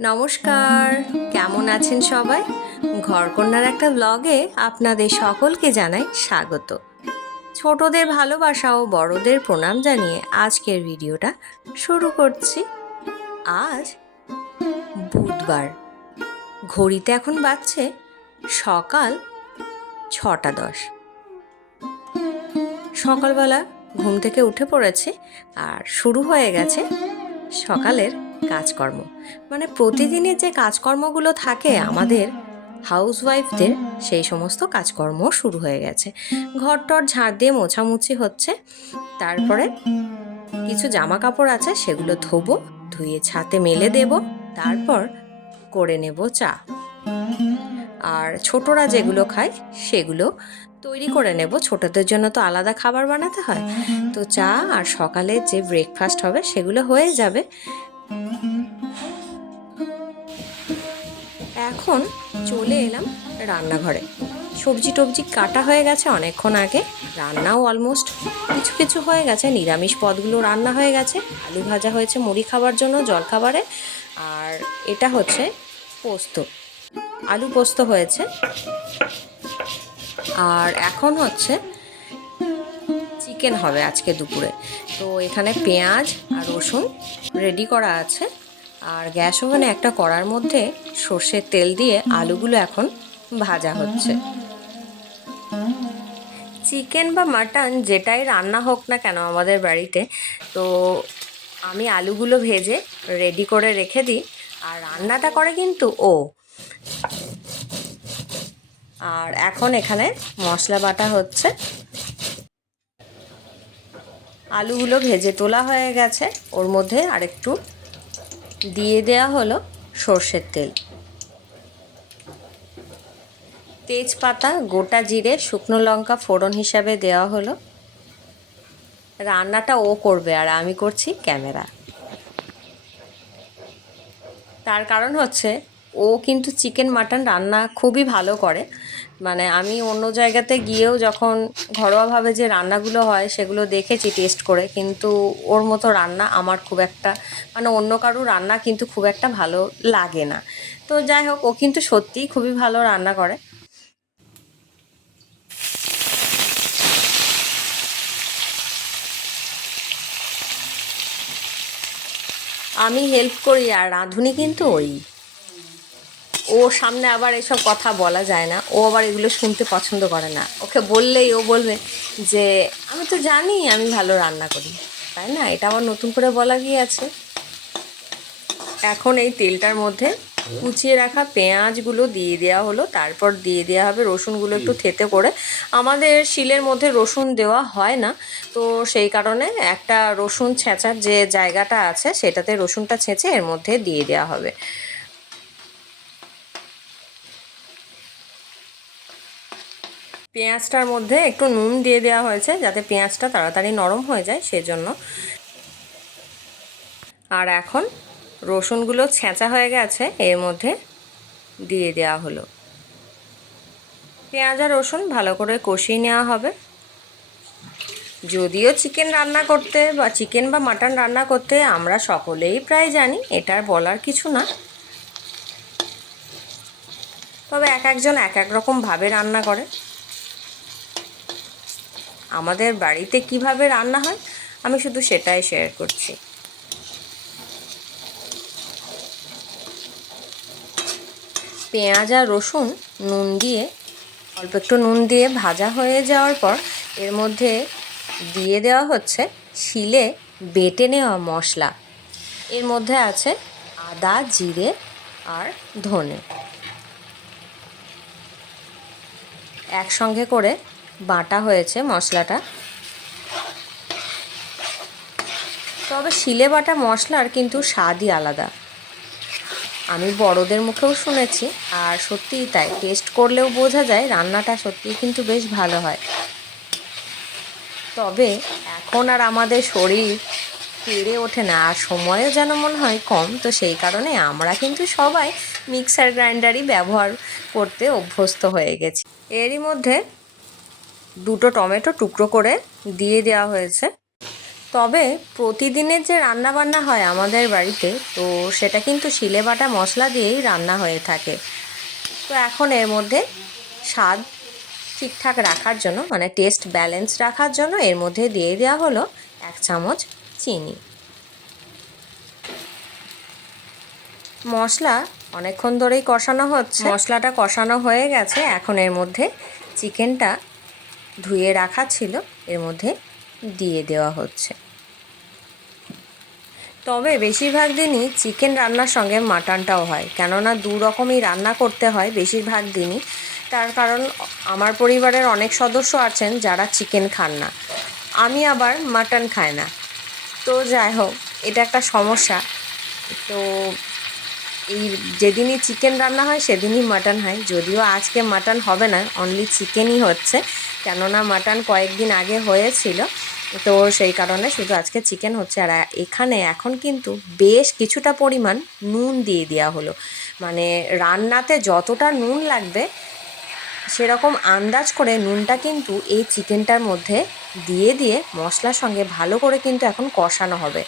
নমস্কার। কেমন আছেন সবাই? ঘরকন্যার একটা ব্লগে আপনাদের সকলকে জানাই স্বাগত। ছোটদের ভালোবাসা ও বড়দের প্রণাম জানিয়ে আজকের ভিডিওটা শুরু করছি। আজ বুধবার। ঘড়িতে এখন বাজছে সকাল ছটা দশ। সকালবেলা ঘুম থেকে উঠে পড়েছে আর শুরু হয়ে গেছে সকালের কাজকর্ম। মানে প্রতিদিনের যে কাজকর্মগুলো থাকে আমাদের হাউসওয়াইফদের, সেই সমস্ত কাজকর্ম শুরু হয়ে গেছে। ঘর টর ঝাড় দিয়ে মোছামুছি হচ্ছে, তারপরে কিছু জামা কাপড় আছে, সেগুলো ধোবো, ধুয়ে ছাতে মেলে দেব, তারপর করে নেব চা। আর ছোটরা যেগুলো খায়, সেগুলো তৈরি করে নেব। ছোটদের জন্য তো আলাদা খাবার বানাতে হয়। তো চা আর সকালে যে ব্রেকফাস্ট হবে, সেগুলো হয়ে যাবে। এখন চলে এলাম রান্নাঘরে। সবজি টবজি কাটা হয়ে গেছে অনেকক্ষণ আগে। রান্নাও অলমোস্ট কিছু কিছু হয়ে গেছে। নিরামিষ পদগুলো রান্না হয়ে গেছে। আলু ভাজা হয়েছে মুড়ি খাবার জন্য জলখাবারে আর এটা হচ্ছে পোস্ত। আলু পোস্ত হয়েছে। আর এখন হচ্ছে চিকেন হবে আজকে দুপুরে। তো এখানে পেঁয়াজ আর রসুন রেডি করা আছে। আর গ্যাস ওভেনে একটা কড়ার মধ্যে সর্ষের তেল দিয়ে আলুগুলো এখন ভাজা হচ্ছে। চিকেন বা মাটন যেটাই রান্না হোক না কেন আমাদের বাড়িতে, তো আমি আলুগুলো ভেজে রেডি করে রেখে দিই। আর রান্নাটা করে কিন্তু ও। আর এখন এখানে মশলা বাটা হচ্ছে। আলুগুলো ভেজে তোলা হয়ে গেছে। ওর মধ্যে আরেকটু দিয়ে দেওয়া হলো সর্ষের তেল। তেজপাতা, গোটা জিরে, শুকনো লঙ্কা ফোড়ন হিসাবে দেওয়া হলো। রান্নাটা ও করবে আর আমি করছি ক্যামেরা। তার কারণ হচ্ছে, ও কিন্তু চিকেন, মাটন রান্না খুবই ভালো করে। মানে আমি অন্য জায়গাতে গিয়েও যখন ঘরোয়াভাবে যে রান্নাগুলো হয়, সেগুলো দেখেছি টেস্ট করে। কিন্তু ওর মতো রান্না আমার খুব একটা মানে অন্য কারও রান্না কিন্তু খুব একটা ভালো লাগে না। তো যাই হোক, ও কিন্তু সত্যিই খুবই ভালো রান্না করে। আমি হেল্প করি আর রাঁধুনি কিন্তু ওই। ও সামনে আবার এসব কথা বলা যায় না। ও আবার এগুলো শুনতে পছন্দ করে না। ওকে বললেই ও বলবে যে আমি তো জানি আমি ভালো রান্না করি। তাই না? এটা আবার নতুন করে বলা গিয়েছে। এখন এই তেলটার মধ্যে কুচিয়ে রাখা পেঁয়াজগুলো দিয়ে দেওয়া হলো। তারপর দিয়ে দেওয়া হবে রসুনগুলো একটু থেতে করে। আমাদের শিলের মধ্যে রসুন দেওয়া হয় না। তো সেই কারণে একটা রসুন ছেঁচার যে জায়গাটা আছে সেটাতে রসুনটা ছেঁচে এর মধ্যে দিয়ে দেওয়া হবে। পেঁয়াজটার মধ্যে একটু নুন দিয়ে দেওয়া হয়েছে যাতে পেঁয়াজটা তাড়াতাড়ি নরম হয়ে যায়, সেজন্য। আর এখন রসুনগুলো ছেঁচা হয়ে গেছে, এর মধ্যে দিয়ে দেওয়া হলো। পেঁয়াজ আর রসুন ভালো করে কষিয়ে নেওয়া হবে। যদিও চিকেন রান্না করতে বা চিকেন বা মাটন রান্না করতে আমরা সকলেই প্রায় জানি এটার বলার কিছু না। তবে এক একজন এক এক রকমভাবে রান্না করে। আমাদের বাড়িতে কীভাবে রান্না হয়, আমি শুধু সেটাই শেয়ার করছি। পেঁয়াজ আর রসুন, নুন দিয়ে, অল্প একটু নুন দিয়ে ভাজা হয়ে যাওয়ার পর এর মধ্যে দিয়ে দেওয়া হচ্ছে শিলে বেটে নেওয়া মশলা। এর মধ্যে আছে আদা, জিরে আর ধনে। একসঙ্গে করে বাটা হয়েছে মশলাটা। তবে শিলে বাটা মশলার কিন্তু স্বাদই আলাদা। আমি বড়দের মুখেও শুনেছি, আর সত্যিই তাই। টেস্ট করলেও বোঝা যায় রান্নাটা সত্যিই কিন্তু বেশ ভালো হয়। তবে এখন আর আমাদের শরীর পেরে ওঠে না, আর সময়ও যেন মনে হয় কম। তো সেই কারণে আমরা কিন্তু সবাই মিক্সার গ্রাইন্ডারই ব্যবহার করতে অভ্যস্ত হয়ে গেছি। এরই মধ্যে দুটো টমেটো টুকরো করে দিয়ে দেওয়া হয়েছে। তবে প্রতিদিনের যে রান্না বান্না হয় আমাদের বাড়িতে, তো সেটা কিন্তু শিলে বাটা মশলা দিয়েই রান্না হয়ে থাকে। তো এখন এর মধ্যে স্বাদ ঠিকঠাক রাখার জন্য মানে টেস্ট ব্যালেন্স রাখার জন্য এর মধ্যে দিয়ে দেওয়া হলো এক চামচ চিনি। মশলা অনেকক্ষণ ধরেই কষানো হচ্ছে। মশলাটা কষানো হয়ে গেছে। এখন এর মধ্যে চিকেনটা ধুয়ে রাখা ছিল, এর মধ্যে দিয়ে দেওয়া হচ্ছে। তবে বেশিরভাগ দিনই চিকেন রান্নার সঙ্গে মাটনটাও হয়, কেননা দু রকমই রান্না করতে হয় বেশিরভাগ দিনই। তার কারণ, আমার পরিবারের অনেক সদস্য আছেন যারা চিকেন খান না। আমি আবার মাটন খাই না। তো যাই হোক, এটা একটা সমস্যা। তো এই যেদিনই চিকেন রান্না হয়, সেদিনই মাটন হয়। যদিও আজকে মাটন হবে না অনলি চিকেনই হচ্ছে। কেননা মাটন কয়েকদিন আগে হয়েছিল, তো সেই কারণে শুধু আজকে চিকেন হচ্ছে। আর এখানে এখন কিন্তু বেশ কিছুটা পরিমাণ নুন দিয়ে দেওয়া হলো। মানে রান্নাতে যতটা নুন লাগবে, সেরকম আন্দাজ করে নুনটা কিন্তু এই চিকেনটার মধ্যে দিয়ে দিয়ে মশলার সঙ্গে ভালো করে কিন্তু এখন কষানো হবে।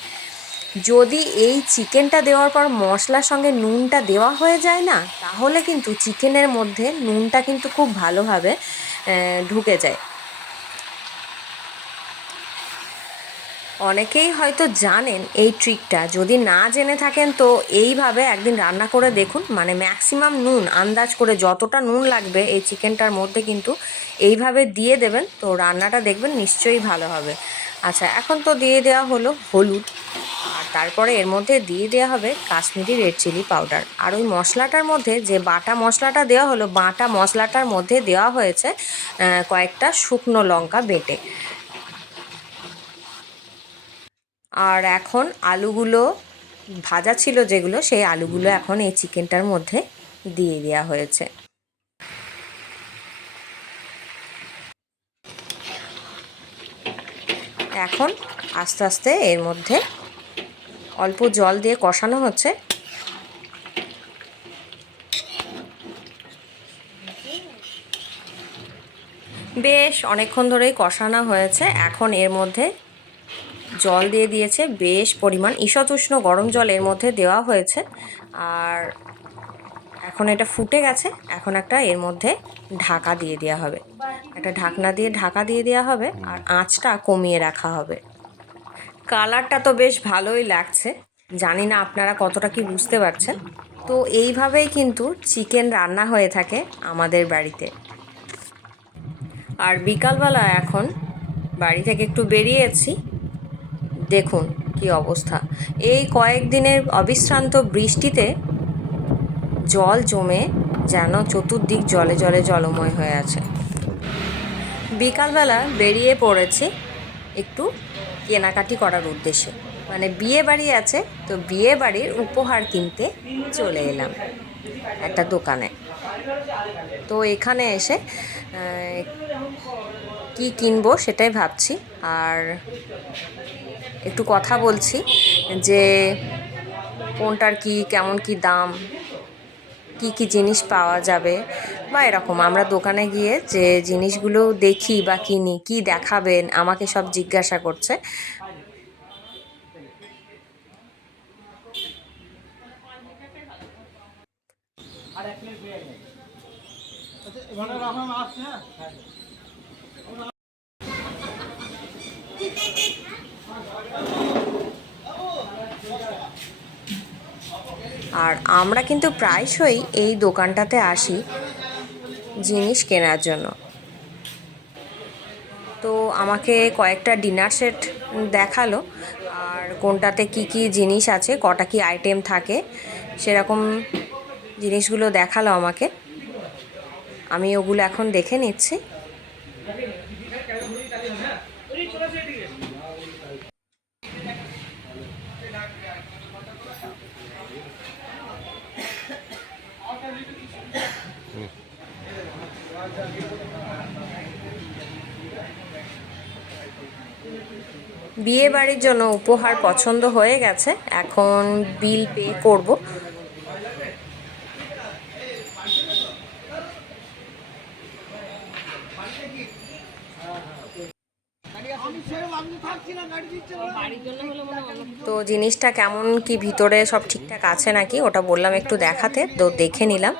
যদি এই চিকেনটা দেওয়ার পর মশলার সঙ্গে নুনটা দেওয়া হয়ে যায় না, তাহলে কিন্তু চিকেনের মধ্যে নুনটা কিন্তু খুব ভালোভাবে ঢুকে যায়। অনেকেই হয়তো জানেন এই ট্রিকটা। যদি না জেনে থাকেন তো এইভাবে একদিন রান্না করে দেখুন। মানে ম্যাক্সিমাম নুন, আন্দাজ করে যতটা নুন লাগবে এই চিকেনটার মধ্যে কিন্তু এইভাবে দিয়ে দেবেন। তো রান্নাটা দেখবেন নিশ্চয়ই ভালো হবে। আচ্ছা এখন তো দিয়ে দেওয়া হলো হলুদ। আর তারপরে এর মধ্যে দিয়ে দেওয়া হবে কাশ্মীরি রেড চিলি পাউডার আর ওই মশলাটার মধ্যে যে বাটা মশলাটা দেওয়া হলো, বাটা মশলাটার মধ্যে দেওয়া হয়েছে কয়েকটা শুকনো লঙ্কা বেটে। আর এখন আলুগুলো ভাজা ছিল যেগুলো, সেই আলুগুলো এখন এই চিকেনটার মধ্যে দিয়ে দেওয়া হয়েছে। এখন আস্তে আস্তে এর মধ্যে অল্প জল দিয়ে কষানো হচ্ছে। বেশ অনেকক্ষণ ধরেই কষানো হয়েছে। এখন এর মধ্যে জল দিয়ে দিয়েছে। বেশ পরিমাণ ঈষৎ উষ্ণ গরম জল এর মধ্যে দেওয়া হয়েছে। আর এখন এটা ফুটে গেছে। এখন একটা এর মধ্যে ঢাকা দিয়ে দেওয়া হবে। একটা ঢাকনা দিয়ে, ঢাকা দিয়ে দেওয়া হবে আর আঁচটা কমিয়ে রাখা হবে। কালারটা তো বেশ ভালোই লাগছে। জানি না আপনারা কতটা কি বুঝতে পারছেন। তো এইভাবেই কিন্তু চিকেন রান্না হয়ে থাকে আমাদের বাড়িতে। আর বিকালবেলা এখন বাড়ি থেকে একটু বেরিয়েছি। দেখুন কি অবস্থা। এই কয়েকদিনের অবিশ্রান্ত বৃষ্টিতে জল জমে যেন চতুর্দিক জলে জলে জলময় হয়ে আছে। বিকালবেলা বেরিয়ে পড়েছি একটু কেনাকাটি করার উদ্দেশ্যে। মানে বিয়ে বাড়ি আছে, তো বিয়ে বাড়ির উপহার কিনতে চলে এলাম একটা দোকানে। তো এখানে এসে কি কিনবো সেটাই ভাবছি। আর একটু কথা বলছি যে কোনটার কি, কেমন কি দাম, কি কি জিনিস পাওয়া যাবে বা এরকম, আমরা দোকানে গিয়ে যে জিনিসগুলো দেখি বা কিনি, কি দেখাবেন, আমাকে সব জিজ্ঞাসা করছে। আর আমরা কিন্তু প্রায়শই এই দোকানটাতে আসি। জিনিস কেনার জন্য। তো আমাকে কয়েকটা ডিনার সেট দেখাল, আর কোনটাতে কি কি জিনিস আছে, কটা কি আইটেম থাকে, সেরকম জিনিসগুলো দেখাল আমাকে। আমি ওগুলো এখন দেখে নিচ্ছি। বিয়ে বাড়ির জন্য উপহার পছন্দ হয়ে গেছে। এখন বিল পে করব। তো জিনিসটা কেমন কি ভিতরে সব ঠিকঠাক আছে নাকি, ওটা বললাম একটু দেখাতে, তো দেখে নিলাম।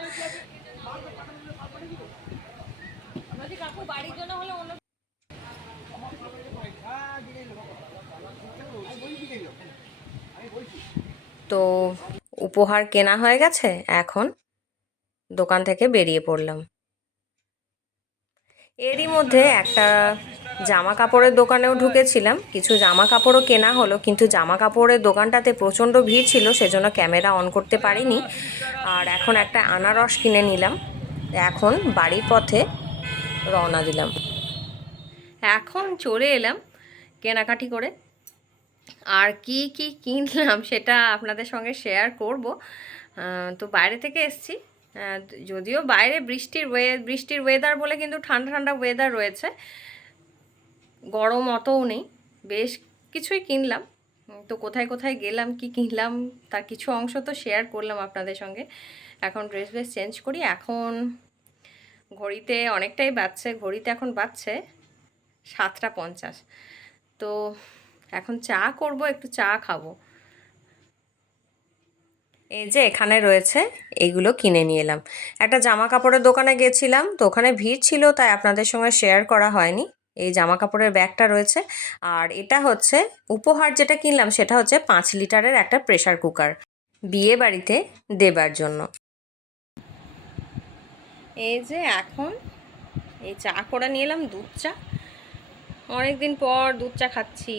তো উপহার কেনা হয়ে গেছে, এখন দোকান থেকে বেরিয়ে পড়লাম। এরই মধ্যে একটা জামা কাপড়ের দোকানেও ঢুকেছিলাম। কিছু জামা কাপড়ও কেনা হলো, কিন্তু জামা কাপড়ের দোকানটাতে প্রচণ্ড ভিড় ছিল, সেজন্য ক্যামেরা অন করতে পারিনি। আর এখন একটা আনারস কিনে নিলাম। এখন বাড়ির পথে রওনা দিলাম। এখন চলে এলাম কেনাকাটি করে। আর কি কি কিনলাম সেটা আপনাদের সঙ্গে শেয়ার করব। তো বাইরে থেকে এসছি। যদিও বাইরে বৃষ্টির ওয়ে বৃষ্টির ওয়েদার বলে কিন্তু ঠান্ডা ঠান্ডা ওয়েদার রয়েছে। গরম অতও নেই। বেশ কিছুই কিনলাম। তো কোথায় কোথায় গেলাম, কি কিনলাম, তার কিছু অংশ তো শেয়ার করলাম আপনাদের সঙ্গে। এখন ড্রেস ভ্রেস চেঞ্জ করি। এখন ঘড়িতে অনেকটাই বাজছে। ঘড়িতে এখন বাজছে সাতটা পঞ্চাশ। তো এখন চা করব, একটু চা খাব। এই যে এখানে রয়েছে এইগুলো কিনে নিয়ে এলাম। একটা জামা কাপড়ের দোকানে গেছিলাম, তো ওখানে ভিড় ছিল, তাই আপনাদের সঙ্গে শেয়ার করা হয়নি। এই জামা কাপড়ের ব্যাগটা রয়েছে, আর এটা হচ্ছে উপহার যেটা কিনলাম, সেটা হচ্ছে পাঁচ লিটারের একটা প্রেসার কুকার বিয়ে বাড়িতে দেবার জন্য। এই যে এখন, এই চা করে নিয়ে এলাম, দুধ চা। অনেকদিন পর দুধ চা খাচ্ছি।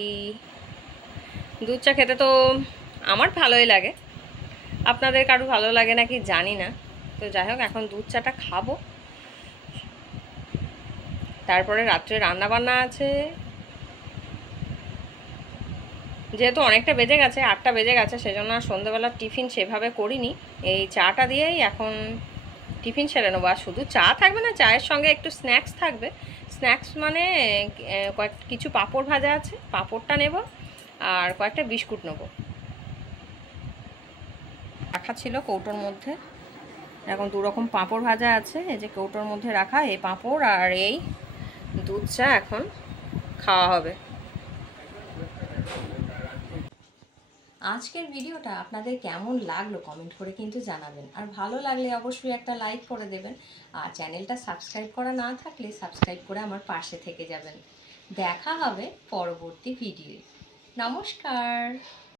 দুধ চা খেতে তো আমার ভালোই লাগে। আপনাদের কারও ভালো লাগে নাকি জানি না। তো যাই হোক, এখন দুধ চাটা খাব। তারপরে রাত্রে রান্না বান্না আছে। যেহেতু অনেকটা বেজে গেছে, আটটা বেজে গেছে, সেজন্য আর সন্ধ্যেবেলা টিফিন সেভাবে করিনি। এই চাটা দিয়েই এখন টিফিন সেরে নেব। আর শুধু চা থাকবে না, চায়ের সঙ্গে একটু স্ন্যাক্স থাকবে। স্ন্যাক্স মানে কয়েক, কিছু পাঁপড় ভাজা আছে, পাঁপড়টা নেব আর কয়েকটা বিস্কুট নেব। রাখা ছিল কৌটোর মধ্যে। এখন দু রকম পাঁপড় ভাজা আছে, এই যে কৌটোর মধ্যে রাখা, এই পাঁপড় আর এই দুধ চা এখন খাওয়া হবে। আজকের ভিডিওটা আপনাদের কেমন লাগল কমেন্ট করে কিন্তু জানাবেন। আর ভালো লাগলে অবশ্যই একটা লাইক করে দেবেন। আর চ্যানেলটা সাবস্ক্রাইব করা না থাকলে সাবস্ক্রাইব করে আমার পাশে থেকে যাবেন। দেখা হবে পরবর্তী ভিডিও নমস্কার!